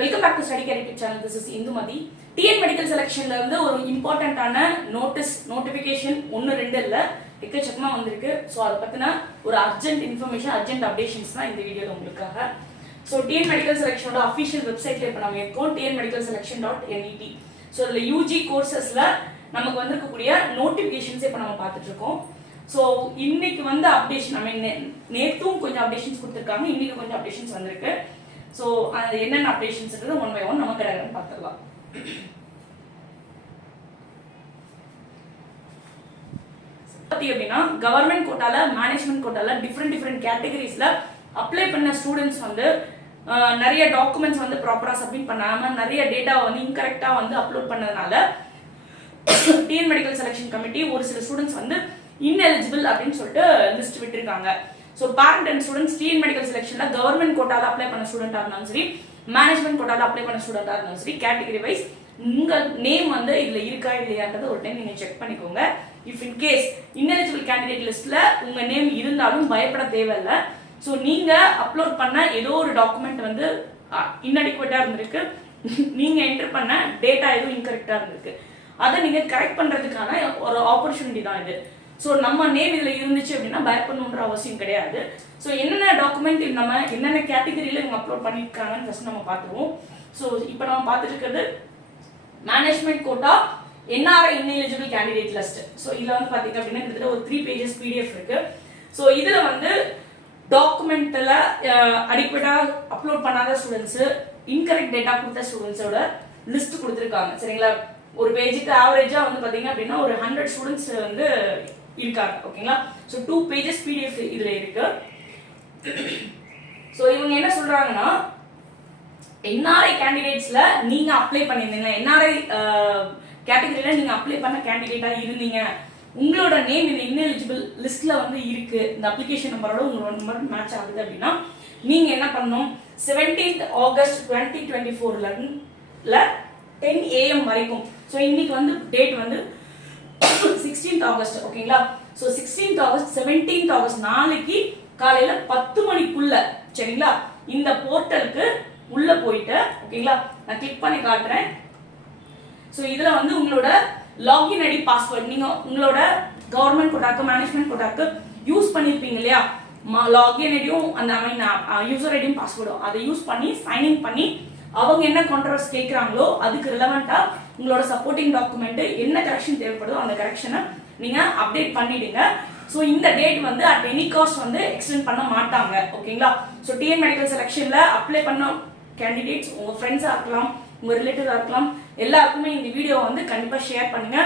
Welcome back to study care YouTube channel. This is Indumathi. TN medical செலெக்ஷன்ல இருந்து ஒரு இம்பார்ட்டன்டான நோட்டிஃபிகேஷன் 1-2 இல்ல எக்கச்சக்கமா வந்திருக்கு. ஸோ அதை பத்தின ஒரு அர்ஜென்ட் இன்ஃபர்மேஷன், அர்ஜென்ட் அப்டேஷன்ஸ் தான் இந்த வீடியோல உங்களுக்காக. ஸோ டிஎன் மெடிக்கல் செலெக்ஷனோட அஃபிஷியல் வெப்சைட்ல இப்போ நம்ம இருக்கோம், tnmedicalselection.net. ஸோ இதில் யூஜி கோர்சஸ்ல நமக்கு வந்திருக்கக்கூடிய நோட்டிஃபிகேஷன்ஸ் இப்போ நம்ம பார்த்துட்டு இருக்கோம். ஸோ இன்னைக்கு வந்து அப்டேஷன், நேற்றும் கொஞ்சம் அப்டேஷன்ஸ் கொடுத்துருக்காங்க, இன்னைக்கு கொஞ்சம் அப்டேஷன்ஸ் வந்திருக்கு. ஸோ அது என்னென்ன அப்டேஷன்ஸ் இருக்குது ஒன் பை ஒன் நமக்கு பார்த்துக்கலாம். அப்படின்னா கவர்மெண்ட் கோட்டால, மேனேஜ்மெண்ட் கோட்டால டிஃப்ரெண்ட் கேட்டகரிஸ்ல அப்ளை பண்ண ஸ்டூடெண்ட்ஸ் வந்து நிறைய டாக்குமெண்ட்ஸ் வந்து ப்ராப்பரா சப்மிட் பண்ணாம நிறைய டேட்டா வந்து இன்கரெக்டா வந்து அப்லோட் பண்ணதுனால டிஎன் மெடிக்கல் செலெக்ஷன் கமிட்டி ஒரு சில ஸ்டூடெண்ட்ஸ் வந்து இன்எலிஜிபிள் அப்படின்னு சொல்லிட்டு லிஸ்ட் விட்டுருக்காங்க. So parent and students TN medical செலெக்ஷன்ல கவர்மெண்ட் கோட்டால அப்ளை பண்ண ஸ்டூடெண்டா இருந்தாலும் சரி, மேனேஜ்மெண்ட் கோட்டால அப்ளை பண்ண ஸ்டூடெண்டா இருந்தாலும் சரி, கேட்டகரி வைஸ் உங்க நேம் வந்து இதுல இருக்கா இல்லையான்றது ஒரு டைம் நீங்க செக் பண்ணிக்கோங்க. If in case ineligible candidate லிஸ்ட்ல உங்க நேம் இருந்தாலும் பயப்பட தேவையில்லை. ஸோ நீங்க அப்லோட் பண்ண ஏதோ ஒரு டாக்குமெண்ட் வந்து இன்அடிக்குவேட்டா இருந்திருக்கு, நீங்க என்டர் பண்ண டேட்டா எதுவும் இன்கரெக்டா இருந்திருக்கு, அதை நீங்க கரெக்ட் பண்றதுக்கான ஒரு ஆப்பர்ச்சுனிட்டி தான் இது. ஸோ நம்ம நேம் இதில் இருந்துச்சு அப்படின்னா பயப்படணுன்ற அவசியம் கிடையாது. ஸோ என்னென்ன டாக்குமெண்ட் நம்ம என்னென்ன கேட்டகரியில் இவங்க அப்லோட் பண்ணியிருக்காங்கன்னு ஃபர்ஸ்ட் நம்ம பார்த்துருவோம். ஸோ இப்போ நம்ம பார்த்துட்டு இருக்கிறது management quota NRI ineligible candidate list. So இதில் வந்து பார்த்தீங்க அப்படின்னா கிட்டத்தட்ட ஒரு 3 pages PDF இருக்கு. ஸோ இதில் வந்து டாக்குமெண்ட்டில் அடிப்படையாக அப்லோட் பண்ணாத ஸ்டூடெண்ட்ஸு, இன்கரெக்ட் டேட்டா கொடுத்த ஸ்டூடெண்ட்ஸோட லிஸ்ட் கொடுத்துருக்காங்க. சரிங்களா? ஒரு பேஜுக்கு ஆவரேஜா வந்து பாத்தீங்க அப்படின்னா ஒரு 100 ஸ்டூடெண்ட்ஸ் வந்து இருக்காங்க. ஓகேங்களா? ஸோ 2 pages PDF இதுல இருக்கு. ஸோ இவங்க என்ன சொல்றாங்கன்னா, என்ஆர்ஐ கேண்டிடேட்ஸ்ல நீங்க அப்ளை பண்ணிருந்தீங்க, என்ஆர்ஐ கேட்டகரியில நீங்க அப்ளை பண்ண கேண்டிடேட்டா இருந்தீங்க, உங்களோட நேம் இந்த இன்எலிஜிபிள் லிஸ்ட்ல வந்து இருக்கு, இந்த அப்ளிகேஷன் நம்பரோட உங்களோட நம்பர் மேட்ச் ஆகுது அப்படின்னா நீங்க என்ன பண்ணணும், 17th August 2024ல 10 AM வரைக்கும். ஸோ இன்னைக்கு வந்து டேட் வந்து 16th August. ஓகேங்களா? So 16th August 17th August நாளைக்கு காலையில 10 மணிக்குள்ள, சரிங்களா, இந்த போர்ட்டலுக்கு உள்ள போயிட்டு, ஓகேங்களா, நான் கிளிக் பண்ணி காட்டுறேன். ஸோ இதுல வந்து உங்களோட லாகின் ஐடி, பாஸ்வேர்ட், நீங்க உங்களோட கவர்மெண்ட் கோட்டாக்கு, மேனேஜ்மெண்ட் கோட்டாக்கு யூஸ் பண்ணிருப்பீங்க இல்லையா, லாகின் ஐடியும் அந்த யூசர் ஐடியும் பாஸ்வேர்டும், அதை யூஸ் பண்ணி சைன்இன் பண்ணி அவங்க என்ன கான்ட்ராக்ட்ஸ் கேட்குறாங்களோ அதுக்கு ரிலவெண்டா உங்களோட சப்போர்ட்டிங் டாக்குமெண்ட் என்ன கரெக்ஷன் தேவைப்படுதோ அந்த கரெக்ஷனை நீங்க அப்டேட் பண்ணிடுங்க. ஸோ இந்த டேட் வந்து அட் எனி காஸ்ட் வந்து எக்ஸ்டெண்ட் பண்ண மாட்டாங்க. ஓகேங்களா? ஸோ டிஎன் மெடிக்கல் செலெக்ஷன்ல அப்ளை பண்ண கேண்டிடேட்ஸ் உங்க ஃப்ரெண்ட்ஸா இருக்கலாம், உங்க ரிலேட்டிவா இருக்கலாம், எல்லாருக்குமே இந்த வீடியோ வந்து கண்டிப்பா ஷேர் பண்ணுங்க.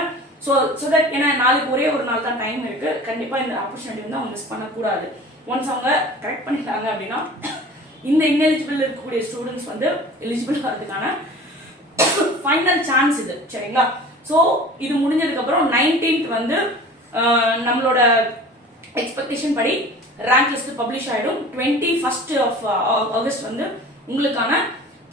ஸோ தட் ஏன்னா நாளைக்கு ஒரே ஒரு நாள் தான் டைம் இருக்கு, கண்டிப்பா இந்த ஆப்பர்ச்சுனிட்டி வந்து அவங்க மிஸ் பண்ணக்கூடாது. ஒன்ஸ் அவங்க கரெக்ட் பண்ணிட்டாங்க அப்படின்னா இந்த இன்எலிஜிபிள் இருக்கக்கூடிய ஸ்டூடெண்ட்ஸ் வந்து எலிஜிபிள் ஆகிறதுக்கான ஃபைனல் சான்ஸ் இது. சரிங்களா? ஸோ இது முடிஞ்சதுக்கு அப்புறம் 19th வந்து நம்மளோட எக்ஸ்பெக்டேஷன் படி ரேங்க் லிஸ்ட் பப்ளிஷ் ஆயிடும். 21st August வந்து உங்களுக்கான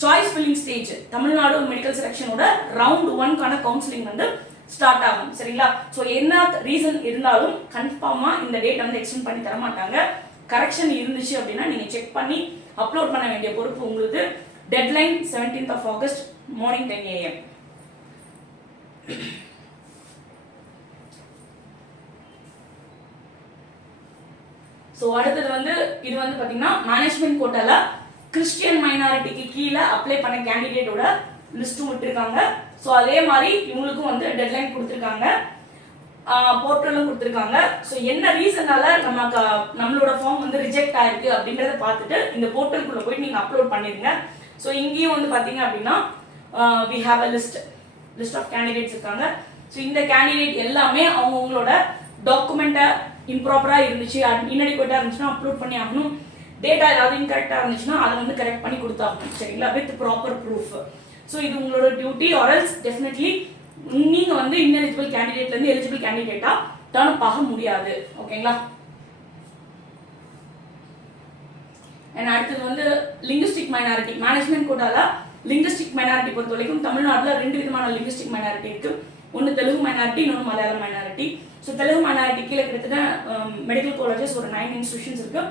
choice filling stage, Tamil Nadu medical செலெக்ஷனோட ரவுண்ட் 1க்கான கவுன்சிலிங் வந்து ஸ்டார்ட் ஆகும். சரிங்களா? ஸோ என்ன ரீசன் இருந்தாலும் கன்ஃபார்மா இந்த டேட் வந்து எக்ஸ்டெண்ட் பண்ணி தர மாட்டாங்க. கரெக்ஷன் இருந்துச்சு அப்படின்னா நீங்க செக் பண்ணி அப்லோட் பண்ண வேண்டிய பொறுப்பு உங்களுக்கு. Deadline 17th August morning 10 AM. So அடுத்தது வந்து இது வந்து பாத்தீங்கன்னா மேனேஜ்மெண்ட் கோட்டால கிறிஸ்டியன் மைனாரிட்டிக்கு கீழே அப்ளை பண்ண கேண்டிடேட்டோட லிஸ்ட்டும் விட்டுருக்காங்க. ஸோ அதே மாதிரி இவங்களுக்கும் வந்து டெட்லைன் கொடுத்துருக்காங்க, போர்ட்டலும் கொடுத்துருக்காங்க. ஸோ என்ன ரீசனால நம்மளோட ஃபார்ம் வந்து ரிஜெக்ட் ஆயிருக்கு அப்படின்றத பார்த்துட்டு இந்த போர்ட்டலுக்குள்ள போய் நீங்க அப்லோட் பண்ணிருங்க. ஸோ இங்கேயும் வந்து பாத்தீங்க அப்படின்னா we have a list of candidates இருக்காங்க. ஸோ இந்த கேண்டிடேட் எல்லாமே அவங்களோட டாக்குமெண்ட்டை இம்ப்ராப்பரா இருந்துச்சு, இன்அடிக்குவேட்டா இருந்துச்சுன்னா அப்லோட் பண்ணி ஆகணும். டேட்டா ஏதாவது இன்கரெக்டா இருந்துச்சுன்னா அதை வந்து கரெக்ட் பண்ணி கொடுத்தாகணும். சரிங்களா? With proper proof. ஸோ இது உங்களோட டியூட்டி. ஆர்எல்ஸ் டெஃபினெட்லி நீங்க வந்து இன்எலிஜிபிள் கேண்டிடேட்ல இருந்து எலிஜிபிள் கேண்டிடேட்டா டர்ன் அப் ஆக முடியாது. ஓகேங்களா? அண்ட் அடுத்தது வந்து லிங்குஸ்டிக் மைனாரிட்டி, மேனேஜ்மெண்ட் கோட்டால லிங்குஸ்டிக் மைனாரிட்டி பொறுத்த வரைக்கும் தமிழ்நாட்டில் 2 விதமான லிங்குஸ்டிக் மைனாரிட்டி இருக்கு. ஒன்று தெலுங்கு மைனாரிட்டி, இன்னொன்று Malayalam minority. So Telugu minority கீழே கிட்டத்தட்ட மெடிக்கல் காலேஜஸ் ஒரு 9 இன்ஸ்டியூஷன்ஸ் இருக்கு.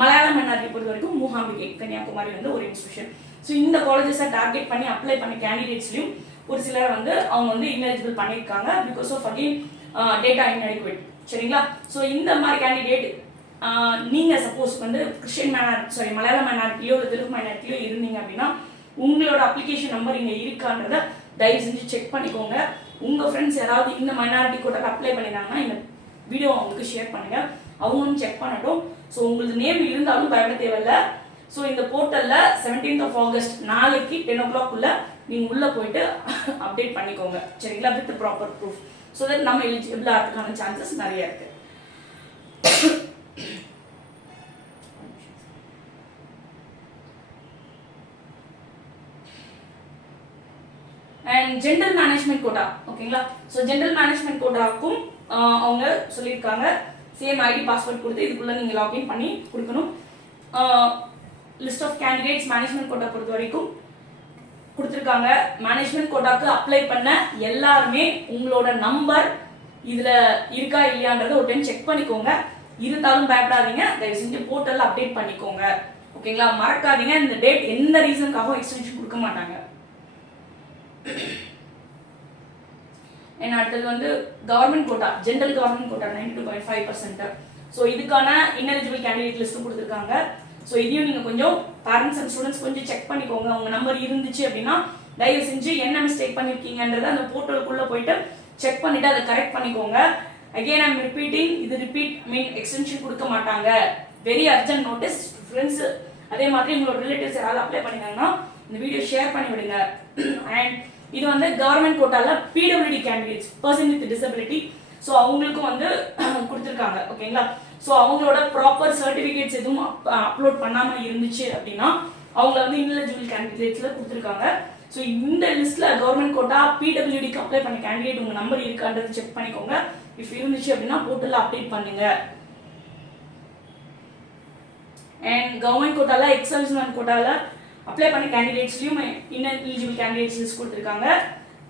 மலையாளம் மைனாரிட்டி பொறுத்த வரைக்கும் மூகாம்பிகை கன்னியாகுமரி வந்து ஒரு இன்ஸ்டியூஷன். ஸோ இந்த காலேஜஸை டார்கெட் பண்ணி அப்ளை பண்ண கேண்டிடேட்ஸ்லையும் ஒரு சிலர் வந்து அவங்க வந்து இன்எலிஜிபிள் பண்ணியிருக்காங்க because of again data inadequate. சரிங்களா? ஸோ இந்த மாதிரி கேண்டிடேட் நீங்கள் சப்போஸ் வந்து கிறிஸ்டியன் மலையாள மைனாரிட்டியோ இல்லை தெலுங்கு மைனாரிட்டியோ இருந்தீங்க அப்படின்னா உங்களோட அப்ளிகேஷன் நம்பர் இங்கே இருக்கான்றத தயவு செஞ்சு செக் பண்ணிக்கோங்க. உங்கள் ஃப்ரெண்ட்ஸ் யாராவது இந்த மைனாரிட்டி கோட்டாக்கு அப்ளை பண்ணியிருந்தாங்கன்னா இந்த வீடியோ அவங்களுக்கு ஷேர் பண்ணுங்கள், அவங்களும் செக் பண்ணட்டும். ஸோ உங்களுக்கு நேம் இருந்தாலும் பயப்பட தேவையில்லை. ஸோ இந்த போர்ட்டலில் 17th ஆகஸ்ட் நாளைக்கு 10 o'clock நீங்கள் உள்ளே போயிட்டு அப்டேட் பண்ணிக்கோங்க. சரிங்களா? With proper proof. So that நம்ம எலிஜிபிள் ஆகிறதுக்கான சான்சஸ் நிறைய இருக்கு. அண்ட் ஜென்ரல் மேனேஜ்மெண்ட் கோட்டா, ஓகேங்களா? ஸோ ஜென்ரல் மேனேஜ்மெண்ட் கோட்டாவுக்கும் அவங்க சொல்லியிருக்காங்க சேம் ஐடி பாஸ்வேர்ட் கொடுத்து இதுக்குள்ள நீங்கள் லாகின் பண்ணி கொடுக்கணும். List of candidates management quota பொறுத்த வரைக்கும் கொடுத்துருக்காங்க. மேனேஜ்மெண்ட் கோட்டாக்கு அப்ளை பண்ண எல்லாருமே உங்களோட நம்பர் இதுல இருக்கா இல்லையான்றத ஒரு டைம் செக் பண்ணிக்கோங்க. இருந்தாலும் பயப்படாதீங்க, தயவு செஞ்சு போர்ட்டல்ல அப்டேட் பண்ணிக்கோங்க. ஓகேங்களா? மறக்காதீங்க, இந்த டேட் எந்த ரீசனுக்காகவும் எக்ஸ்டென்ஷன் கொடுக்க மாட்டாங்க. அடுத்தது வந்து government quota, general government quota 92.5%. So இதுக்கான இன்எலிஜிபிள் கேண்டிடேட் லிஸ்ட் கொடுத்துருக்காங்க. ஸோ இதையும் நீங்கள் கொஞ்சம் பேரண்ட்ஸ் அண்ட் ஸ்டூடெண்ட்ஸ் கொஞ்சம் செக் பண்ணிக்கோங்க. உங்க நம்பர் இருந்துச்சு அப்படின்னா தயவு செஞ்சு என்ன மிஸ்டேக் பண்ணிருக்கீங்கன்றத அந்த போர்ட்டலுக்குள்ள போயிட்டு செக் பண்ணிட்டு அதை கரெக்ட் பண்ணிக்கோங்க. அகெயின் ஐம் ரிப்பீட்டிங், இது எக்ஸ்டென்ஷன் கொடுக்க மாட்டாங்க. Very urgent notice friends. அதே மாதிரி உங்களோட ரிலேட்டிவ்ஸ் யாராவது அப்ளை பண்ணிட்டாங்கன்னா இந்த வீடியோ ஷேர் பண்ணி விடுங்க. அண்ட் இது வந்து கவர்மெண்ட் கோட்டால PWD candidates, person with disability, so அவங்களுக்கும் வந்து கொடுத்துருக்காங்க. ஓகேங்களா? ஸோ அவங்களோட ப்ராப்பர் சர்டிஃபிகேட்ஸ் எதுவும் அப்லோட் பண்ணாமல் இருந்துச்சு அப்படின்னா அவங்கள வந்து இன்எலிஜிபிள் கேண்டிடேட்ஸ்ல கொடுத்துருக்காங்க. ஸோ இந்த லிஸ்ட்ல கவர்மெண்ட் கோட்டா பிடபிள்யூடிக்கு அப்ளை பண்ண கேண்டிடேட் உங்க நம்பர் இருக்கான்றது செக் பண்ணிக்கோங்க. இஃப் இருந்துச்சு அப்படின்னா போர்ட்டல்ல அப்டேட் பண்ணுங்க. அண்ட் கவர்மெண்ட் கோட்டால எக்ஸர்விஸ்மேன் கோட்டால அப்ளை பண்ண கேண்டிடேட்ஸ்லயும் இன்எலிஜிபிள் கேண்டிடேட்ஸ் லிஸ்ட் கொடுத்துருக்காங்க.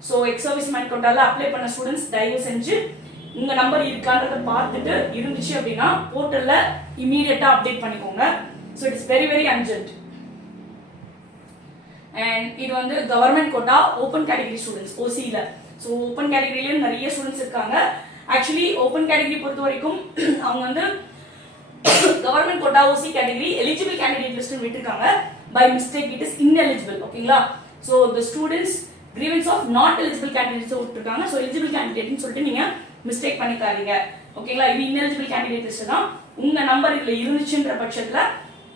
ஸோ எக்ஸர்விஸ்மேன் கோட்டால அப்ளை பண்ண ஸ்டூடெண்ட்ஸ் தயவு செஞ்சு உங்க நம்பர் இருக்கான்றத பார்த்துட்டு இருந்துச்சு அப்படின்னா போர்ட்டல்ல இமீடியட்டா அப்டேட் பண்ணிக்கோங்க. So it's very very urgent. And இது வந்து government quota open category students ஓசியில. ஸோ ஓப்பன் கேட்டகரியிலும் நிறைய ஸ்டூடெண்ட்ஸ் இருக்காங்க. ஆக்சுவலி ஓப்பன் கேட்டகரி பொறுத்த வரைக்கும் அவங்க வந்து government quota OC category eligible candidate list விட்டுருக்காங்க. By mistake it is ineligible. ஓகேங்களா? So the students grievance of not eligible candidates விட்டுருக்காங்க. ஸோ எலிஜிபிள் கேண்டிடேட்னு சொல்லிட்டு நீங்க மிஸ்டேக் பண்ணிக்காதீங்க. ஓகேங்களா? இது இன்எலிஜிபிள் கேண்டிடேட் லிஸ்ட் தான். உங்க நம்பர் இதுல இருந்துச்சுன்ற பட்சத்துல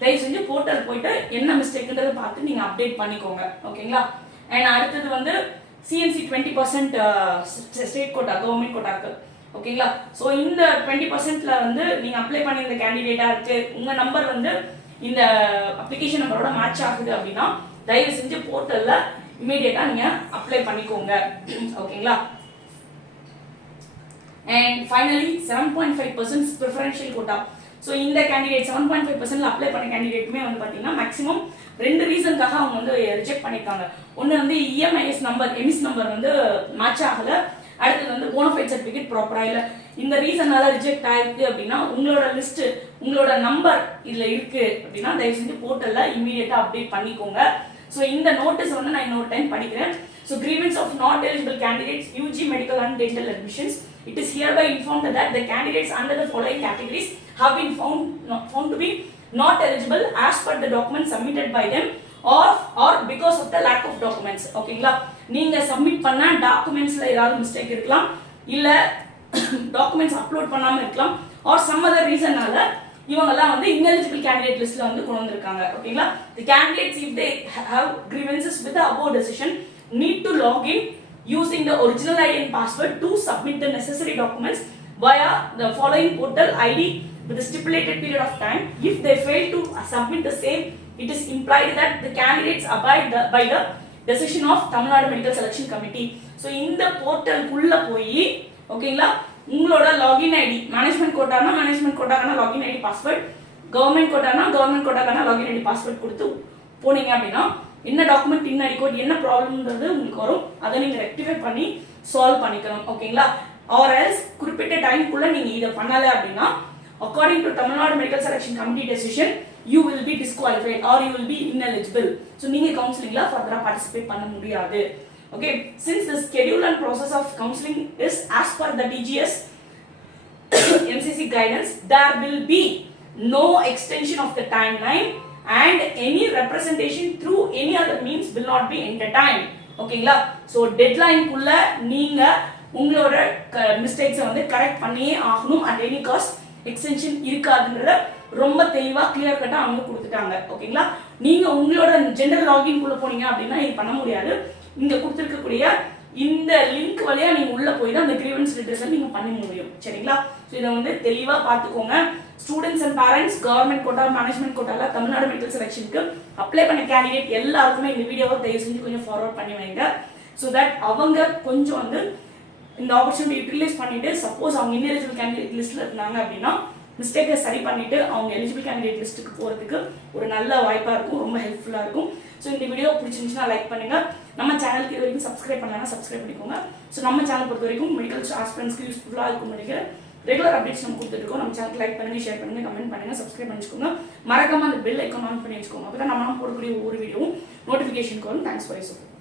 தயவு செஞ்சு போர்ட்டல் போயிட்டு என்ன மிஸ்டேக்ன்றதை பார்த்து நீங்க அப்டேட் பண்ணிக்கோங்க. ஓகேங்களா? அண்ட் அடுத்தது வந்து சிஎன்சி 20% ஸ்டேட் கோட்டா, கவர்மெண்ட் கோட்டாக்கு. ஓகேங்களா? ஸோ இந்த 20%ல வந்து நீங்க அப்ளை பண்ணி இந்த கேண்டிடேட்டா இருக்கு, உங்க நம்பர் வந்து இந்த அப்ளிகேஷன் நம்பரோட மேட்ச் ஆகுது அப்படின்னா தயவு செஞ்சு போர்ட்டல்ல இமீடியட்டா நீங்க அப்ளை பண்ணிக்கோங்க. ஓகேங்களா? And finally 7.5% preferential quota. So இந்த கேண்டிடேட் 7.5% அப்ளை பண்ண கேண்டிடேட்டுமே வந்து பார்த்தீங்கன்னா மேக்ஸிமம் 2 ரீசனுக்காக அவங்க வந்து ரிஜெக்ட் பண்ணியிருக்காங்க. ஒன்று வந்து இஎம்ஐஎஸ் நம்பர், எமிஸ் நம்பர் வந்து மேட்ச் ஆகல. அடுத்தது வந்து போனஃபைட் சர்டிஃபிகேட் ப்ராப்பரா இல்லை. இந்த ரீசனால ரிஜெக்ட் ஆயிருக்கு அப்படின்னா உங்களோட லிஸ்ட், உங்களோட நம்பர் இதுல இருக்கு அப்படின்னா தயவு செஞ்சு போர்ட்டல்ல இமீடியட்டா அப்டேட் பண்ணிக்கோங்க. ஸோ இந்த நோட்டீஸ் வந்து நான் இன்னொரு டைம் படிக்கிறேன். So grievance of not eligible candidates UG medical and dental admissions. It is hereby informed that the candidates under the following categories have been found to be not eligible as per the documents submitted by them or because of the lack of documents. ஓகேங்களா? நீங்க submit பண்ண டாக்குமெண்ட்ஸ்ல ஏதாவது mistake இருக்கலாம், இல்ல documents upload பண்ணாம இருக்கலாம், or some other reasonனால இவங்கெல்லாம் வந்து ineligible candidate listல வந்து கொண்டு வந்திருக்காங்க. ஓகேங்களா? The candidates if they have grievances with the above decision need to log in using the original ID and password to submit the necessary documents via the following portal ID with a stipulated period of time. If they fail to submit the same, it is implied that the candidates abide by the decision of Tamil Nadu Medical Selection Committee. So இந்த போர்ட்டலுக்குள்ள போய் ஓகேங்களா உங்களோட login ID, management கோட்டானா management கோட்டாக்கான login ID password, government கோட்டானா government கோட்டாக்கான login ID password கொடுத்து போனீங்க அப்படின்னா என்ன டாக்குமெண்ட் இன் அடிக்கோட் என்ன ப்ராப்ளம்ன்றது உங்களுக்கு வரும். அதை நீங்க ரெக்டிஃபை பண்ணி சால்வ் பண்ணிக்கணும். ஓகேங்களா? ஆர் எல்ஸ் குறிப்பிட்ட டைம்க்குள்ள நீங்க இதை பண்ணல அப்படின்னா according to Tamil Nadu medical selection committee decision you will be disqualified or you will be ineligible. So நீங்க கவுன்சிலிங்ல ஃபர்தரா பார்ட்டிசிபேட் பண்ண முடியாது. Okay, since the schedule and process of counseling is as per the DGS MCC guidance, there will be no extension of the timeline and any representation through any other means will not be entertained. ஓகேங்களா? So டெட்லைனுக்குள்ள நீங்க உங்களோட மிஸ்டேக்ஸை வந்து correct பண்ணியே ஆகணும். At any cost extension இருக்காதுன்றத ரொம்ப தெளிவா clear கட்டா அவங்க கொடுத்துட்டாங்க. ஓகேங்களா? நீங்க உங்களோட ஜெனரல் லாகின் குள்ள போனீங்க அப்படின்னா இது பண்ண முடியாது. இங்க கொடுத்துருக்கக்கூடிய இந்த லிங்க் வழியா நீங்க உள்ள போய் தான் அந்த கிரீவன்ஸ் ரிட்ரஸல் நீங்க பண்ண முடியும். சரிங்களா? ஸோ இதை வந்து தெளிவா பார்த்துக்கோங்க. Students and parents government quota management கோட்டால தமிழ்நாடு மெடிக்கல் செலெக்ஷனுக்கு அப்ளை பண்ண கேண்டிடேட் எல்லாருக்குமே இந்த வீடியோவை தயவு செஞ்சு கொஞ்சம் ஃபார்வர்ட் பண்ணி வைங்க. ஸோ தட் அவங்க கொஞ்சம் வந்து இந்த ஆப்பர்ச்சுனிட்டி யூட்டிலைஸ் பண்ணிட்டு சப்போஸ் அவங்க இன்எலிஜிபிள் கேண்டிடேட் லிஸ்ட்ல இருந்தாங்க அப்படின்னா மிஸ்டேக்கை சரி பண்ணிட்டு அவங்க எலிஜிபிள் கேண்டிடேட் லிஸ்ட்டுக்கு போகிறதுக்கு ஒரு நல்ல வாய்ப்பாக இருக்கும், ரொம்ப ஹெல்ப்ஃபுல்லாக இருக்கும். ஸோ இந்த வீடியோ பிடிச்சிருந்துச்சுன்னா லைக் பண்ணுங்க. நம்ம சேனலுக்கு இது வரைக்கும் சப்ஸ்கிரைப் பண்ணலன்னா சப்ஸ்கிரைப் பண்ணிக்கோங்க. ஸோ நம்ம சேனல் பொறுத்த வரைக்கும் மெடிக்கல் ஆஸ்பிரண்ட்ஸ்க்கு யூஸ்ஃபுல்லாக இருக்கும் நினைக்கிறேன். ரெகுலர் அப்டேட்ஸ் நம்ம கொடுத்துருக்கோம். நம்ம சேனல் லைக் பண்ணுங்க, ஷேர் பண்ணுங்க, கமெண்ட் பண்ணுங்க, சப்ஸ்கிரைப் பண்ணிச்சுக்கோங்க. மறக்காம அந்த பெல் ஐக்கான் ஆன் பண்ணி வச்சுக்கோங்க. அப்போ தான் நம்ம போடக்கூடிய ஒவ்வொரு வீடியோவும் நோட்டிஃபிகேஷனுக்கு வரும். Thanks for your support.